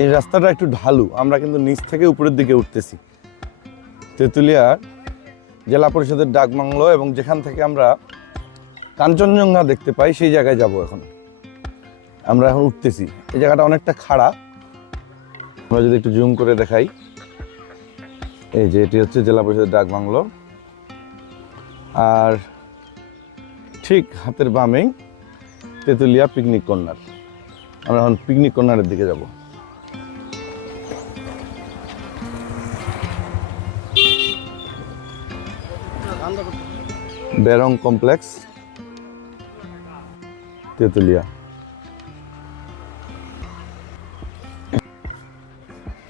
এই রাস্তাটা একটু ঢালু, আমরা কিন্তু নিচ থেকে উপরের দিকে উঠতেছি। তেঁতুলিয়া, জেলা পরিষদের ডাকবাংলো এবং যেখান থেকে আমরা কাঞ্চনজঙ্ঘা দেখতে পাই, সেই জায়গায় যাব এখন। আমরা এখন উঠতেছি। এই জায়গাটা অনেকটা খাড়া। আমরা যদি একটু জুম করে দেখাই। এই যে, এটি হচ্ছে জেলা পরিষদের ডাকবাংলো আর ঠিক হাতের বামেই তেঁতুলিয়া পিকনিক কর্নার। আমরা এখন পিকনিক কর্নারের দিকে যাব। বেরং কমপ্লেক্স, তেঁতুলিয়া।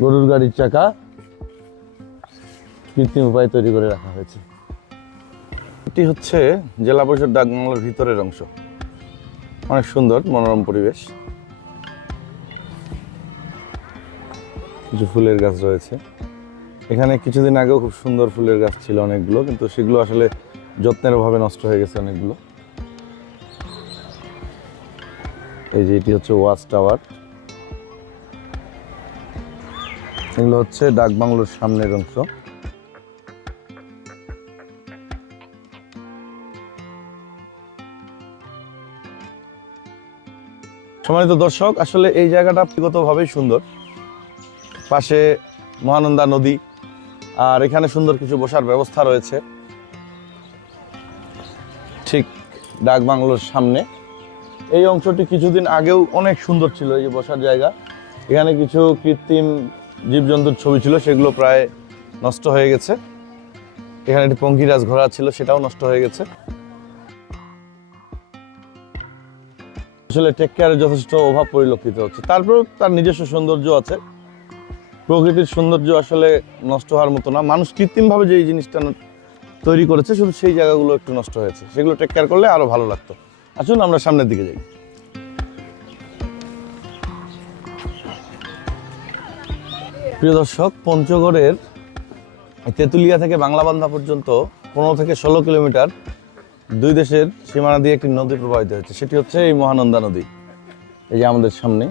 গরুর গাড়ির চাকা কৃত্রিম উপায় তৈরি করে রাখা হয়েছে। এটি হচ্ছে জেলা পরিষদ ডাকবাংলার ভিতরের অংশ। অনেক সুন্দর, মনোরম পরিবেশ। কিছু ফুলের গাছ রয়েছে। এখানে কিছুদিন আগেও খুব সুন্দর ফুলের গাছ ছিল অনেকগুলো, কিন্তু সেগুলো আসলে যত্নের অভাবে নষ্ট হয়ে গেছে অনেকগুলো। এই যে এটি হচ্ছে ওয়াচ টাওয়ার। এগুলো হচ্ছে ডাকবাংলোর সামনের অংশ। সম্মানিত দর্শক, আসলে এই জায়গাটা ব্যক্তিগতভাবেই সুন্দর। পাশে মহানন্দা নদী আর এখানে সুন্দর কিছু বসার ব্যবস্থা রয়েছে। ঠিক ডাক বাংলোর সামনে। এই অংশটি কিছুদিন আগেও অনেক সুন্দর ছিল এই যে বসার জায়গা। এখানে কিছু কৃত্রিম জীবজন্তুর ছবি ছিল, সেগুলো প্রায় নষ্ট হয়ে গেছে। এখানে একটি পঙ্কিরাজ ঘোড়া ছিল, সেটাও নষ্ট হয়ে গেছে। আসলে টেক কেয়ারের যথেষ্ট অভাব পরিলক্ষিত হচ্ছে। তারপরেও তার নিজস্ব সৌন্দর্য আছে। প্রকৃতির সৌন্দর্য আসলে নষ্ট হওয়ার মতো না। মানুষ কৃত্রিমভাবে যে এই জিনিসটা তৈরি করেছে, শুধু সেই জায়গাগুলো একটু নষ্ট হয়েছে। সেগুলো টেক কেয়ার করলে আরও ভালো লাগতো। আসুন, আমরা সামনের দিকে যাই। প্রিয় দর্শক, পঞ্চগড়ের তেঁতুলিয়া থেকে বাংলাবান্ধা পর্যন্ত পনেরো থেকে ষোলো কিলোমিটার দুই দেশের সীমানা দিয়ে একটি নদী প্রবাহিত হয়েছে। সেটি হচ্ছে এই মহানন্দা নদী। এই যে আমাদের সামনে।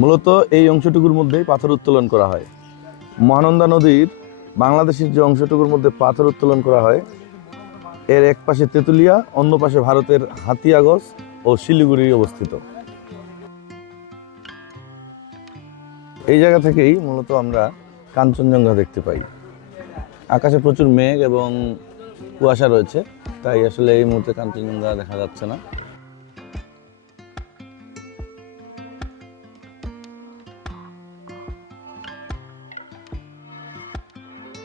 মূলত এই অংশটুকুর মধ্যেই পাথর উত্তোলন করা হয়। মহানন্দা নদীর বাংলাদেশের যে অংশটুকুর মধ্যে পাথর উত্তোলন করা হয়, এর এক পাশে তেঁতুলিয়া, অন্য পাশে ভারতের হাতিয়াগজ ও শিলিগুড়ি অবস্থিত। এই জায়গা থেকেই মূলত আমরা কাঞ্চনজঙ্ঘা দেখতে পাই। আকাশে প্রচুর মেঘ এবং কুয়াশা রয়েছে, তাই আসলে এই মুহূর্তে কাঞ্চনজঙ্ঘা দেখা যাচ্ছে না।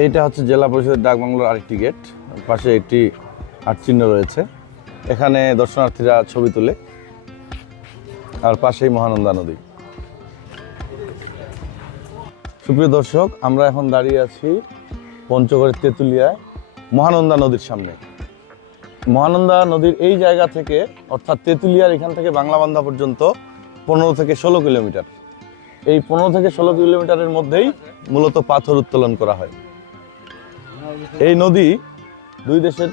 এটা হচ্ছে জেলা পরিষদের ডাকবাংলোর আরেকটি গেট। পাশে একটি চিহ্ন রয়েছে। এখানে দর্শনার্থীরা ছবি তোলে। আর পাশেই মহানন্দা নদী। সুপ্রিয় দর্শক, আমরা এখন দাঁড়িয়ে আছি পঞ্চগড়ের তেঁতুলিয়ায় মহানন্দা নদীর সামনে। মহানন্দা নদীর এই জায়গা থেকে, অর্থাৎ তেঁতুলিয়ার এখান থেকে বাংলাবান্ধা পর্যন্ত পনেরো থেকে ষোলো কিলোমিটার। এই পনেরো থেকে ষোলো কিলোমিটারের মধ্যেই মূলত পাথর উত্তোলন করা হয়। এই নদী দুই দেশের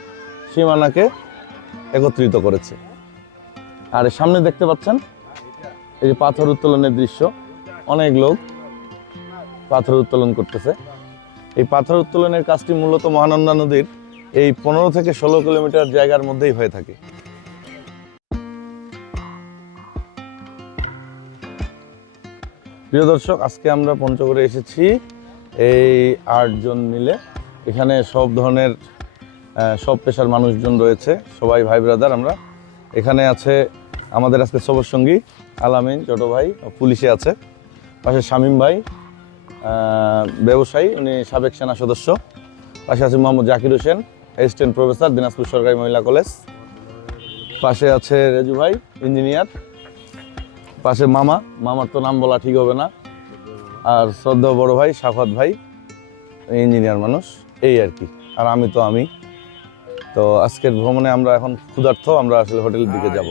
সীমানাকে একত্রিত করেছে। আর সামনে দেখতে পাচ্ছেন, এই যে পাথর উত্তোলনের দৃশ্য, অনেক লোক পাথর উত্তোলন করতেছে। এই পাথর উত্তোলনের কাজটি মূলত মহানন্দা নদীর এই পনেরো থেকে ষোলো কিলোমিটার জায়গার মধ্যেই হয়ে থাকে। প্রিয় দর্শক, আজকে আমরা পঞ্চগড়ে এসেছি। এই আটজন মিলে এখানে সব ধরনের সব পেশার মানুষজন রয়েছে। সবাই ভাই ব্রাদার আমরা। এখানে আছে আমাদের আজকে সবর সঙ্গী, আলামিন ছোট ভাই পুলিশে আছে। পাশে শামীম ভাই ব্যবসায়ী, উনি সাবেক সেনা সদস্য। পাশে আছে মোহাম্মদ জাকির হোসেন অ্যাসিস্ট্যান্ট প্রফেসর দিনাজপুর সরকারি মহিলা কলেজ। পাশে আছে রেজু ভাই ইঞ্জিনিয়ার পাশে মামা, মামার তো নাম বলা ঠিক হবে না। আর শ্রদ্ধা বড় ভাই, সাফাত ভাই ইঞ্জিনিয়ার মানুষ। এই আর কি। আর আমি তো আমি। তো আজকের ভ্রমণে আমরা এখন ক্ষুধার্থ আমরা আসলে হোটেলের দিকে যাব।